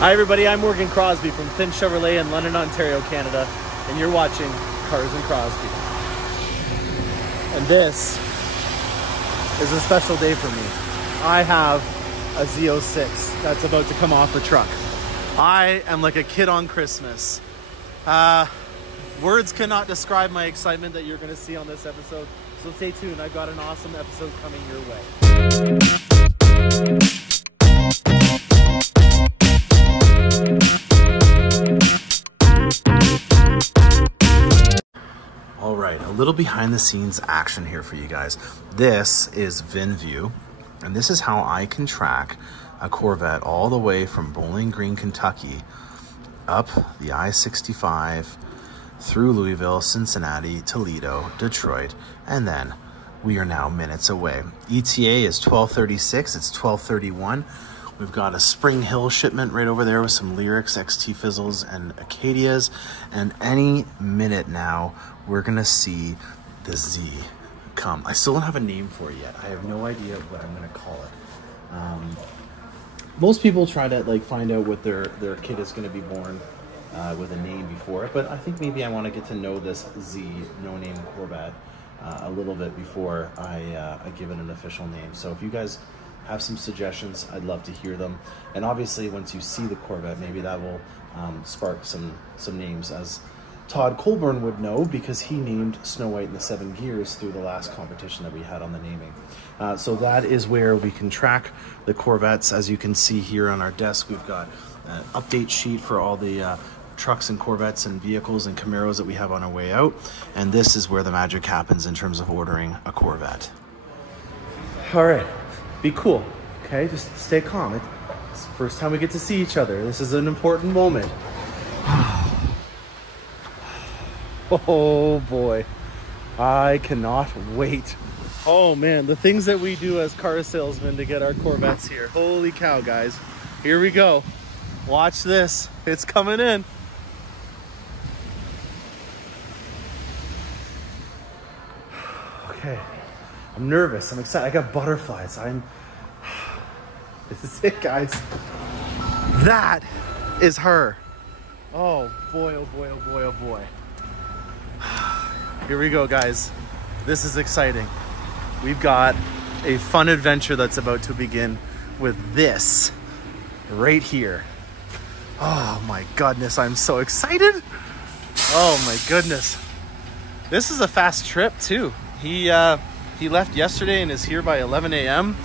Hi everybody, I'm Crosbie from Finch Chevrolet in London, Ontario, Canada, and you're watching Cars and Crosbie. And this is a special day for me. I have a Z06 that's about to come off the truck. I am like a kid on Christmas. Words cannot describe my excitement that you're going to see on this episode, so stay tuned. I've got an awesome episode coming your way. All right, a little behind the scenes action here for you guys. This is VinView, and this is how I can track a Corvette all the way from Bowling Green, Kentucky, up the I-65, through Louisville, Cincinnati, Toledo, Detroit, and then we are now minutes away. ETA is 12:36, it's 12:31. We've got a Spring Hill shipment right over there with some Lyrics, XT Fizzles, and Acadias. And any minute now, we're gonna see the Z come. I still don't have a name for it yet. I have no idea what I'm gonna call it. Most people try to like find out what their kid is gonna be born with a name before it, but I think maybe I wanna get to know this Z, no-name Corvette, a little bit before I give it an official name. So if you guys have some suggestions, I'd love to hear them. And obviously once you see the Corvette, maybe that will spark some names, as Todd Colburn would know, because he named Snow White in the 7 Gears through the last competition that we had on the naming. So that is where we can track the Corvettes. As you can see here on our desk, we've got an update sheet for all the trucks and Corvettes and vehicles and Camaros that we have on our way out. And this is where the magic happens in terms of ordering a Corvette. All right. Be cool, okay? Just stay calm. It's the first time we get to see each other. This is an important moment. Oh boy, I cannot wait. Oh man, the things that we do as car salesmen to get our Corvettes here. Holy cow, guys. Here we go. Watch this. It's coming in. Okay. I'm nervous. I'm excited. I got butterflies. This is it, guys. That is her. Oh boy, oh boy, oh boy, oh boy. Here we go, guys. This is exciting. We've got a fun adventure that's about to begin with this right here. Oh my goodness, I'm so excited. Oh my goodness. This is a fast trip too. He left yesterday and is here by 11 a.m.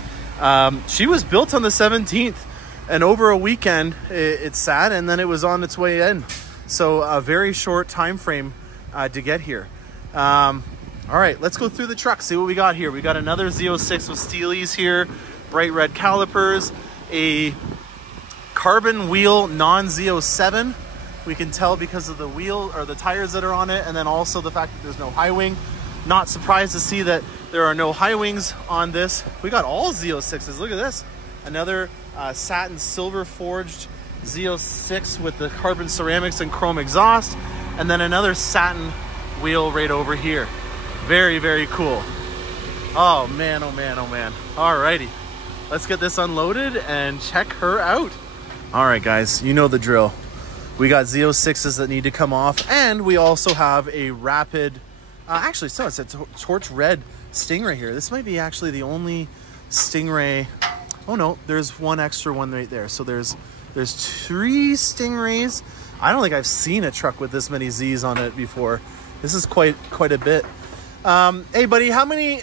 She was built on the 17th, and over a weekend it sat, and then it was on its way in. So a very short time frame to get here. All right, let's go through the truck, see what we got here. We got another Z06 with Steelies here, bright red calipers, a carbon wheel non-Z07. We can tell because of the wheel or the tires that are on it, and then also the fact that there's no high wing. Not surprised to see that there are no high wings on this. We got all Z06s. Look at this. Another satin silver forged Z06 with the carbon ceramics and chrome exhaust. And then another satin wheel right over here. Very, very cool. Oh man, oh man, oh man. Alrighty. Let's get this unloaded and check her out. All right, guys, you know the drill. We got Z06s that need to come off, and we also have a rapid actually, so it's a torch red Stingray here. This might be actually the only Stingray. Oh no, there's one extra one right there. So there's 3 Stingrays. I don't think I've seen a truck with this many Z's on it before. This is quite a bit. Hey buddy, how many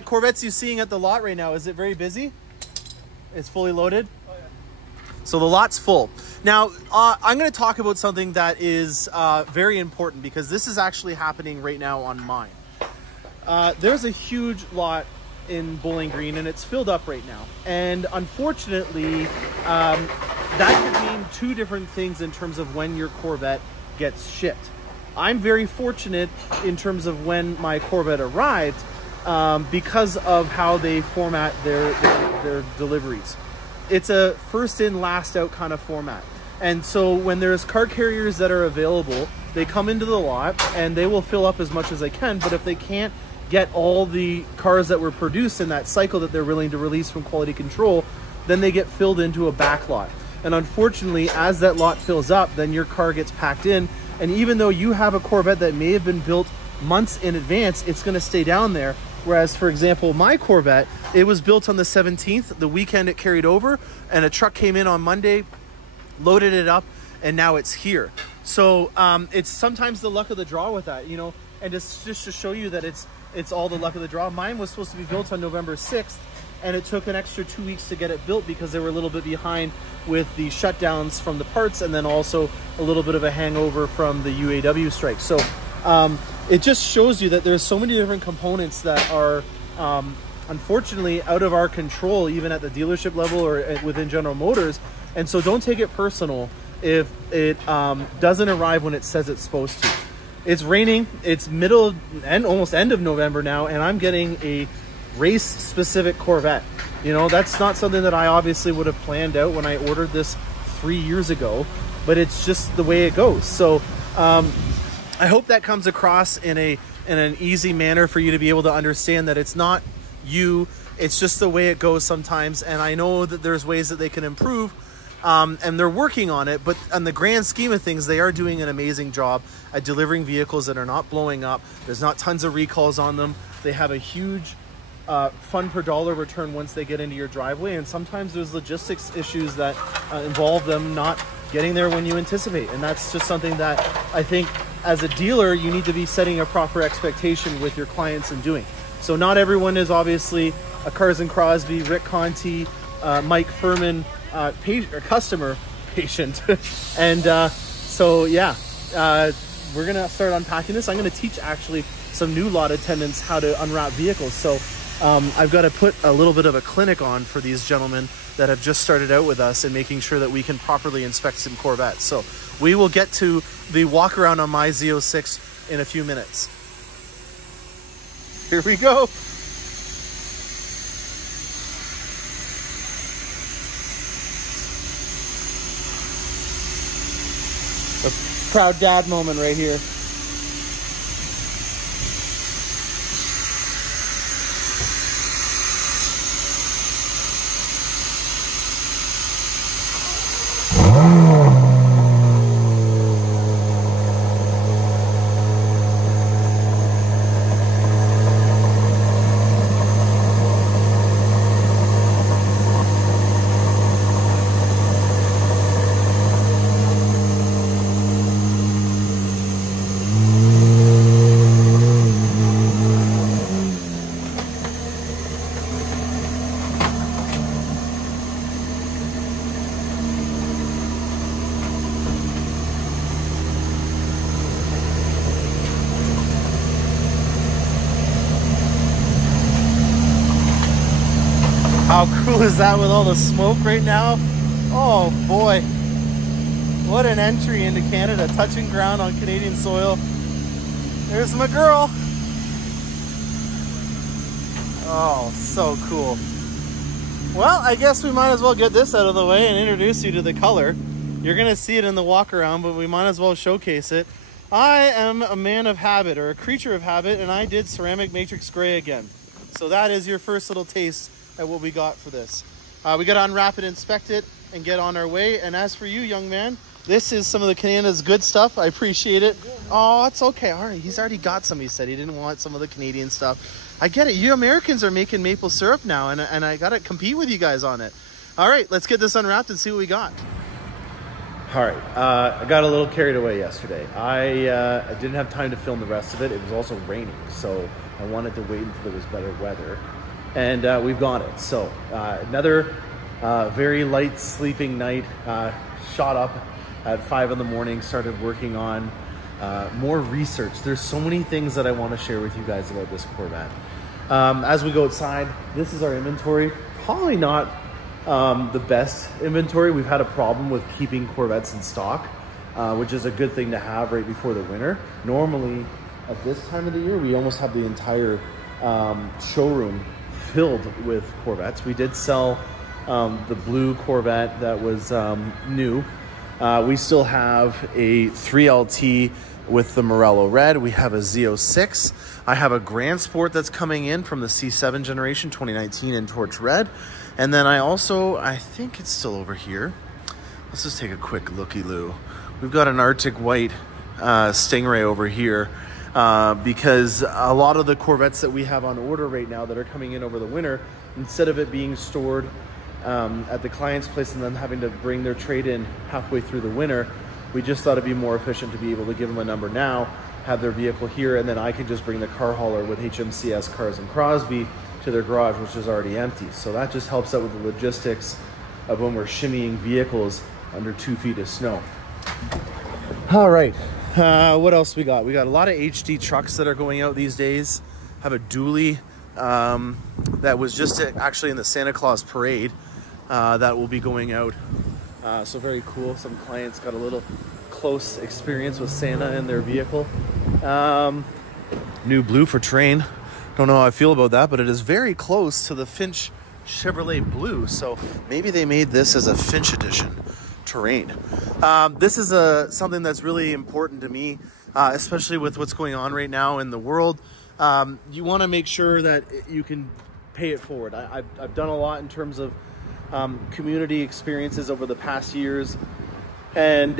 Corvettes are you seeing at the lot right now? Is it very busy? It's fully loaded? Oh yeah. So the lot's full. Now, I'm going to talk about something that is very important, because this is actually happening right now on mine. There's a huge lot in Bowling Green, and it's filled up right now. And unfortunately, that could mean 2 different things in terms of when your Corvette gets shipped. I'm very fortunate in terms of when my Corvette arrived, because of how they format their deliveries. It's a first in, last out kind of format. And so when there's car carriers that are available, they come into the lot and they will fill up as much as they can. But if they can't get all the cars that were produced in that cycle that they're willing to release from quality control, then they get filled into a back lot. And unfortunately, as that lot fills up, then your car gets packed in. And even though you have a Corvette that may have been built months in advance, it's going to stay down there. Whereas, for example, my Corvette, it was built on the 17th, the weekend it carried over, and a truck came in on Monday, loaded it up, and now it's here. So it's sometimes the luck of the draw with that, you know, and just to show you that it's all the luck of the draw. Mine was supposed to be built on November 6th, and it took an extra 2 weeks to get it built because they were a little bit behind with the shutdowns from the parts, and then also a little bit of a hangover from the UAW strike. So it just shows you that there's so many different components that are unfortunately out of our control, even at the dealership level or within General Motors. And so don't take it personal if it doesn't arrive when it says it's supposed to. It's raining, it's middle and almost end of November now, and I'm getting a race specific Corvette. You know, that's not something that I obviously would have planned out when I ordered this 3 years ago, but it's just the way it goes. So I hope that comes across in an easy manner for you to be able to understand that it's not you, it's just the way it goes sometimes. And I know that there's ways that they can improve, and they're working on it, but on the grand scheme of things, they are doing an amazing job at delivering vehicles that are not blowing up. There's not tons of recalls on them. They have a huge fun per dollar return once they get into your driveway, and sometimes there's logistics issues that involve them not getting there when you anticipate. And that's just something that I think as a dealer you need to be setting a proper expectation with your clients and doing. So not everyone is obviously a Cars and Crosbie, Rick Conti, Mike Furman customer patient. And so yeah, we're gonna start unpacking this. I'm gonna teach actually some new lot attendants how to unwrap vehicles. So I've got to put a little bit of a clinic on for these gentlemen that have just started out with us and making sure that we can properly inspect some Corvettes. So we will get to the walk around on my Z06 in a few minutes. Here we go. A proud dad moment right here. How cool is that with all the smoke right now? Oh boy. What an entry into Canada, touching ground on Canadian soil. There's my girl. Oh, so cool. Well, I guess we might as well get this out of the way and introduce you to the color. You're gonna see it in the walk around, but we might as well showcase it. I am a man of habit, or a creature of habit, and I did ceramic matrix gray again. So that is your first little taste at what we got for this. We got to unwrap it, inspect it, and get on our way. And as for you, young man, this is some of the Canada's good stuff. I appreciate it. Oh, it's okay. All right, he's already got some. He said he didn't want some of the Canadian stuff. I get it. You Americans are making maple syrup now, and I got to compete with you guys on it. All right, let's get this unwrapped and see what we got. All right, I got a little carried away yesterday. I didn't have time to film the rest of it. It was also raining, so I wanted to wait until there was better weather. And we've got it. So another very light sleeping night. Shot up at 5 in the morning, started working on more research. There's so many things that I want to share with you guys about this Corvette. As we go outside, this is our inventory. Probably not the best inventory. We've had a problem with keeping Corvettes in stock, which is a good thing to have right before the winter. Normally at this time of the year, we almost have the entire showroom filled with Corvettes. We did sell the blue Corvette that was new. We still have a 3LT with the Morello Red. We have a Z06. I have a Grand Sport that's coming in from the C7 generation, 2019 in Torch Red. And then I think it's still over here. Let's just take a quick looky-loo. We've got an Arctic White Stingray over here because a lot of the Corvettes that we have on order right now that are coming in over the winter, instead of it being stored at the client's place and then having to bring their trade in halfway through the winter, we just thought it'd be more efficient to be able to give them a number now, have their vehicle here, and then I can just bring the car hauler with HMCS Cars and Crosbie to their garage, which is already empty. So that just helps out with the logistics of when we're shimmying vehicles under 2 feet of snow. All right, what else we got? We got a lot of HD trucks that are going out these days. Have a dually that was just actually in the Santa Claus parade that will be going out. So very cool. Some clients got a little close experience with Santa in their vehicle. New blue for Terrain. Don't know how I feel about that, but it is very close to the Finch Chevrolet blue. So maybe they made this as a Finch edition Terrain. This is something that's really important to me, especially with what's going on right now in the world. You want to make sure that you can pay it forward. I've done a lot in terms of community experiences over the past years, and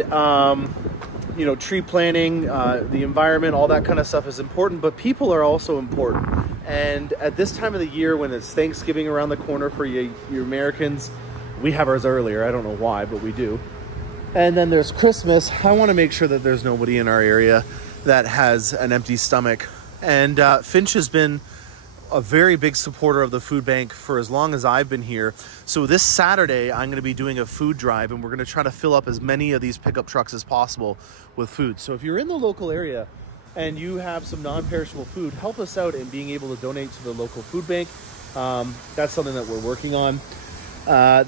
you know, tree planting, the environment, all that kind of stuff is important, but people are also important. And at this time of the year, when it's Thanksgiving around the corner for you Americans, we have ours earlier. I don't know why, but we do. And then there's Christmas. I want to make sure that there's nobody in our area that has an empty stomach. And Finch has been a very big supporter of the food bank for as long as I've been here. So this Saturday, I'm going to be doing a food drive, and we're going to try to fill up as many of these pickup trucks as possible with food. So if you're in the local area and you have some non-perishable food, help us out in being able to donate to the local food bank. That's something that we're working on.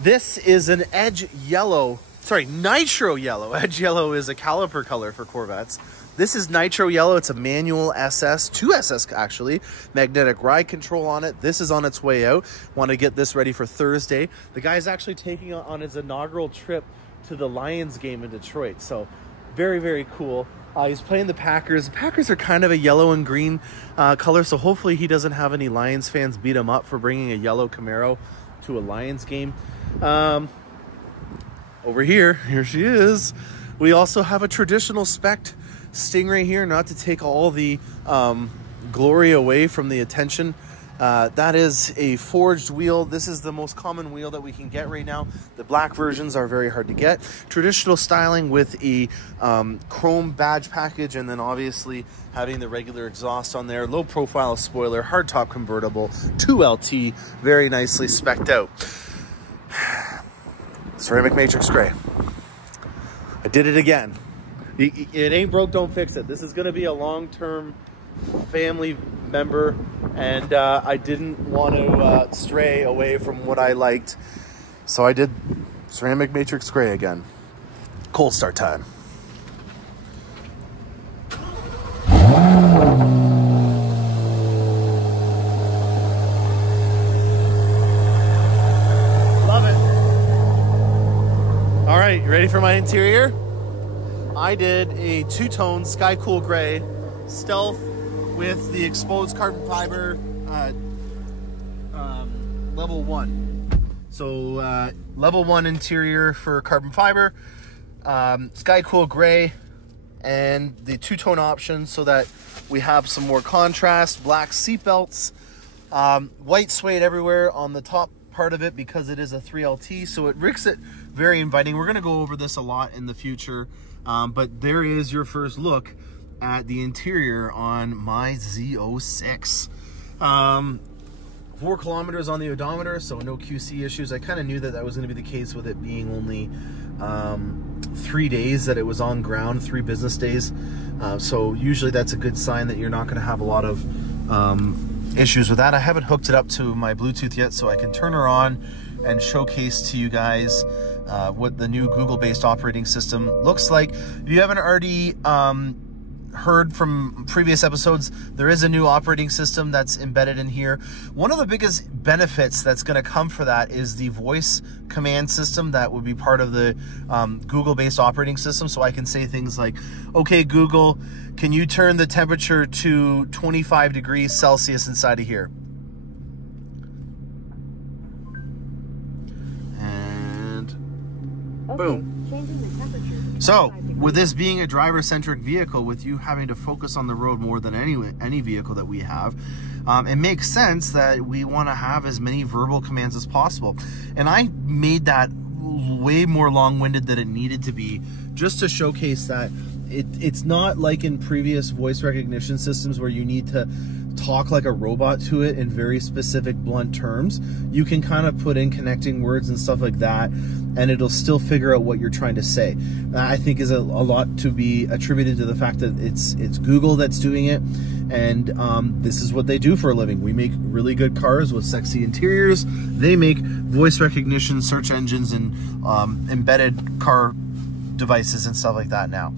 This is an nitro yellow. Edge yellow is a caliper color for Corvettes. This is nitro yellow. It's a manual SS, 2SS actually, magnetic ride control on it. This is on its way out. Want to get this ready for Thursday. The guy's actually taking on his inaugural trip to the Lions game in Detroit. So very, very cool. He's playing the Packers. The Packers are kind of a yellow and green color, so hopefully he doesn't have any Lions fans beat him up for bringing a yellow Camaro to a Lions game. Over here she is. We also have a traditional spec Stingray here, not to take all the glory away from the attention. That is a forged wheel. This is the most common wheel that we can get right now. The black versions are very hard to get. Traditional styling with a chrome badge package, and then obviously having the regular exhaust on there. Low profile spoiler, hardtop convertible, 2LT, very nicely specced out. Ceramic matrix gray. I did it again. It ain't broke, don't fix it. This is going to be a long-term family member, and I didn't want to stray away from what I liked, so I did ceramic matrix gray again. Cold start time. Love it. All right, you ready for my interior? I did a two-tone sky cool gray stealth with the exposed carbon fiber level 1. So level 1 interior for carbon fiber, sky cool gray, and the two-tone option so that we have some more contrast. Black seat belts, white suede everywhere on the top part of it because it is a 3LT, so it makes it very inviting. We're going to go over this a lot in the future. But there is your first look at the interior on my Z06. 4 kilometers on the odometer, so no QC issues. I kind of knew that was going to be the case with it being only 3 days that it was on ground, 3 business days. So usually that's a good sign that you're not going to have a lot of issues with that. I haven't hooked it up to my Bluetooth yet, so I can turn her on and showcase to you guys what the new Google-based operating system looks like. If you haven't already heard from previous episodes, there is a new operating system that's embedded in here. One of the biggest benefits that's going to come for that is the voice command system that would be part of the Google-based operating system. So I can say things like, okay, Google, can you turn the temperature to 25 degrees Celsius inside of here? And boom. So, with this being a driver-centric vehicle, with you having to focus on the road more than any vehicle that we have, it makes sense that we want to have as many verbal commands as possible. And I made that way more long-winded than it needed to be, just to showcase that it's not like in previous voice recognition systems where you need to talk like a robot to it in very specific blunt terms. You can kind of put in connecting words and stuff like that, and it'll still figure out what you're trying to say. I think is a lot to be attributed to the fact that it's Google that's doing it, and this is what they do for a living. We make really good cars with sexy interiors. They make voice recognition, search engines, and embedded car devices and stuff like that now.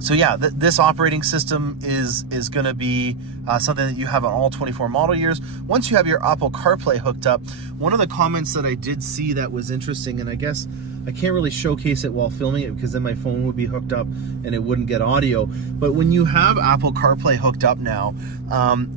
So yeah, this operating system is going to be something that you have on all 24 model years. Once you have your Apple CarPlay hooked up, one of the comments that I did see that was interesting, and I guess I can't really showcase it while filming it because then my phone would be hooked up and it wouldn't get audio. But when you have Apple CarPlay hooked up now,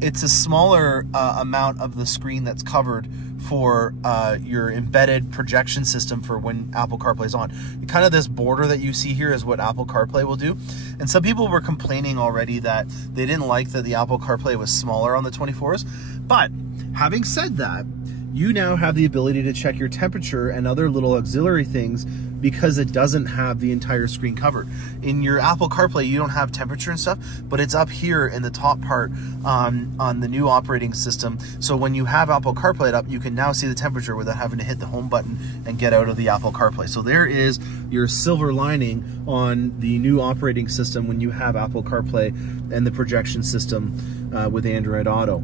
it's a smaller amount of the screen that's covered for your embedded projection system for when Apple CarPlay is on. Kind of this border that you see here is what Apple CarPlay will do. And some people were complaining already that they didn't like that the Apple CarPlay was smaller on the 24s. But having said that, you now have the ability to check your temperature and other little auxiliary things because it doesn't have the entire screen covered. In your Apple CarPlay, you don't have temperature and stuff, but it's up here in the top part on the new operating system. So when you have Apple CarPlay up, you can now see the temperature without having to hit the home button and get out of the Apple CarPlay. So there is your silver lining on the new operating system when you have Apple CarPlay and the projection system with Android Auto.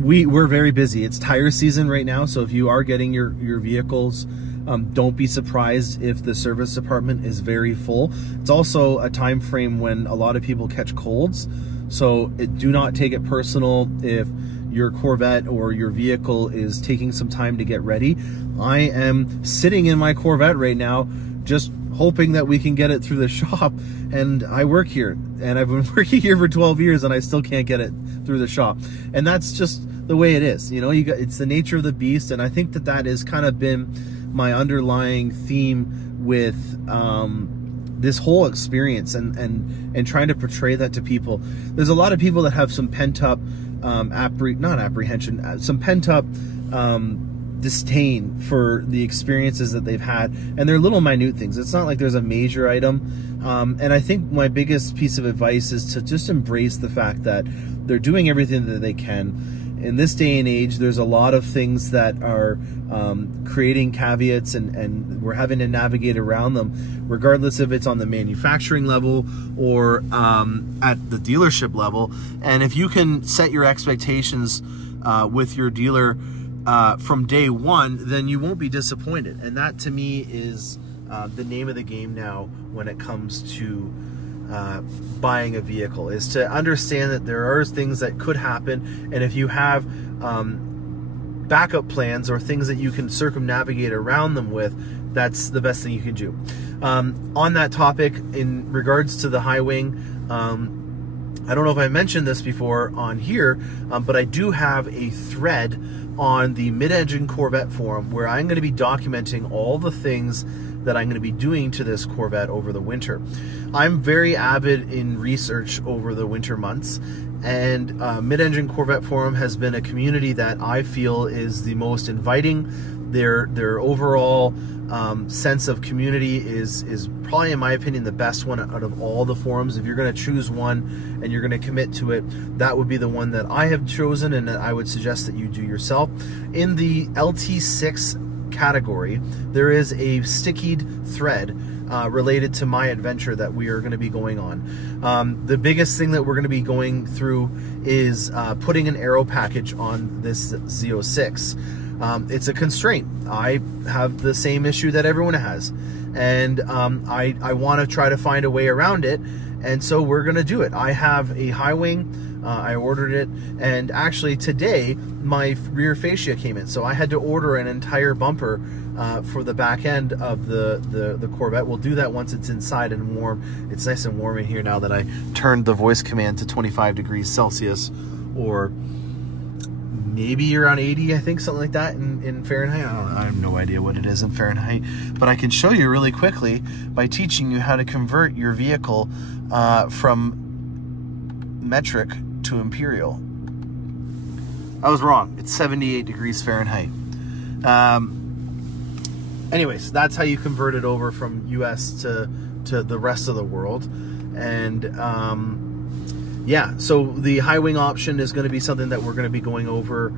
We're very busy. It's tire season right now, so if you are getting your vehicles, don't be surprised if the service department is very full. It's also a time frame when a lot of people catch colds, so do not take it personal if your Corvette or your vehicle is taking some time to get ready. I am sitting in my Corvette right now just hoping that we can get it through the shop, and I work here, and I've been working here for 12 years and I still can't get it through the shop. And that's just the way it is, you know. It's the nature of the beast, and I think that has kind of been my underlying theme with this whole experience and trying to portray that to people. There's a lot of people that have some pent-up some pent-up disdain for the experiences that they've had, and they're little minute things. It's not like there's a major item, and I think my biggest piece of advice is to just embrace the fact that they're doing everything that they can. In this day and age, there's a lot of things that are creating caveats, and we're having to navigate around them, regardless if it's on the manufacturing level or at the dealership level. And if you can set your expectations with your dealer from day one, then you won't be disappointed. And that, to me, is the name of the game now when it comes to buying a vehicle, is to understand that there are things that could happen, and if you have backup plans or things that you can circumnavigate around them with, that's the best thing you can do. On that topic, in regards to the high wing, I don't know if I mentioned this before on here, but I do have a thread on the Mid-Engine Corvette forum where I'm going to be documenting all the things that I'm going to be doing to this Corvette over the winter. I'm very avid in research over the winter months, and Mid-Engine Corvette forum has been a community that I feel is the most inviting. Their overall sense of community is probably, in my opinion, the best one out of all the forums. If you're going to choose one and you're going to commit to it, that would be the one that I have chosen, and that I would suggest that you do yourself. In the LT6 category, there is a stickied thread related to my adventure that we are going to be going on. The biggest thing that we're going to be going through is putting an aero package on this Z06. It's a constraint. I have the same issue that everyone has, and I want to try to find a way around it, and so we're going to do it. I have a high wing. I ordered it, and actually today my rear fascia came in, so I had to order an entire bumper for the back end of the Corvette. We'll do that once it's inside and warm. It's nice and warm in here now that I turned the voice command to 25 degrees Celsius, or maybe around 80, I think, something like that in Fahrenheit. I have no idea what it is in Fahrenheit, but I can show you really quickly by teaching you how to convert your vehicle from metric to imperial. I was wrong. It's 78 degrees Fahrenheit. Anyways, that's how you convert it over from US to the rest of the world. And yeah, so the high wing option is going to be something that we're going to be going over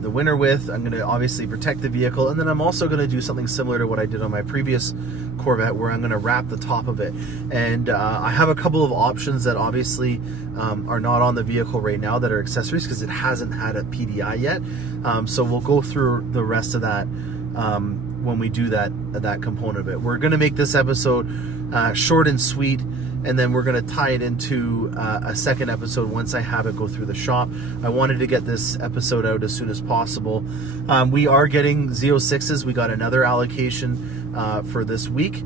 the winter with. I'm going to obviously protect the vehicle, and then I'm also going to do something similar to what I did on my previous Corvette, where I'm going to wrap the top of it. And I have a couple of options that obviously are not on the vehicle right now that are accessories, because it hasn't had a PDI yet. So we'll go through the rest of that when we do that component of it. We're going to make this episode short and sweet, and then we're going to tie it into a second episode once I have it go through the shop. I wanted to get this episode out as soon as possible. We are getting Z06s. We got another allocation for this week.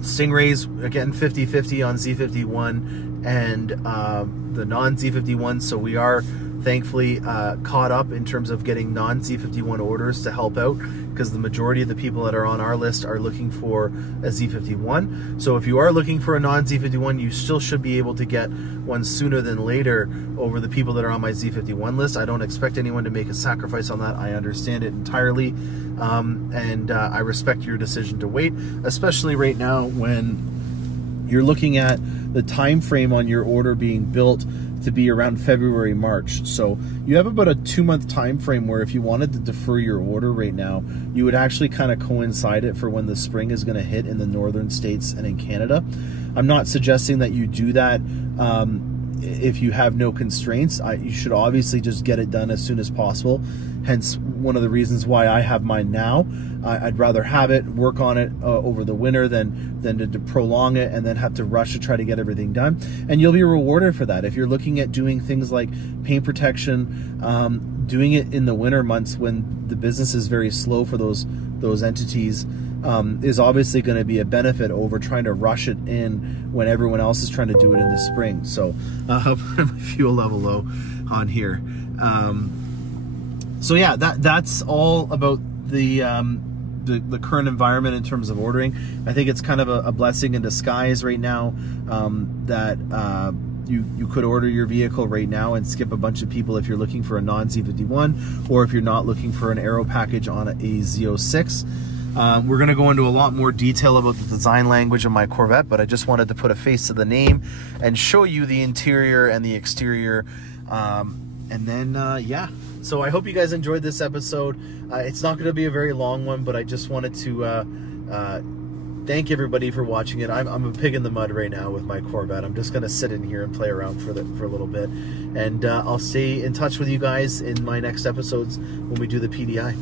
Stingrays, again, 50-50 on Z51 and the non-Z51. So we are thankfully caught up in terms of getting non-Z51 orders to help out, because the majority of the people that are on our list are looking for a Z51. So if you are looking for a non-Z51, you still should be able to get one sooner than later over the people that are on my Z51 list. I don't expect anyone to make a sacrifice on that. I understand it entirely, and I respect your decision to wait, especially right now when you're looking at the time frame on your order being built to be around February, March. So you have about a 2-month time frame where if you wanted to defer your order right now, you would actually kind of coincide it for when the spring is going to hit in the northern states and in Canada. I'm not suggesting that you do that if you have no constraints. You should obviously just get it done as soon as possible. Hence one of the reasons why I have mine now. I'd rather have it, work on it over the winter than to prolong it and then have to rush to try to get everything done. And you'll be rewarded for that. If you're looking at doing things like paint protection, doing it in the winter months when the business is very slow for those entities, is obviously going to be a benefit over trying to rush it in when everyone else is trying to do it in the spring. So I'll put my fuel level low on here. So yeah, that's all about the current environment in terms of ordering. I think it's kind of a blessing in disguise right now, that you could order your vehicle right now and skip a bunch of people if you're looking for a non-Z51, or if you're not looking for an aero package on a Z06. We're going to go into a lot more detail about the design language of my Corvette, but I just wanted to put a face to the name and show you the interior and the exterior. And then, yeah. So I hope you guys enjoyed this episode. It's not going to be a very long one, but I just wanted to thank everybody for watching it. I'm a pig in the mud right now with my Corvette. I'm just going to sit in here and play around for a little bit. And I'll stay in touch with you guys in my next episodes when we do the PDI.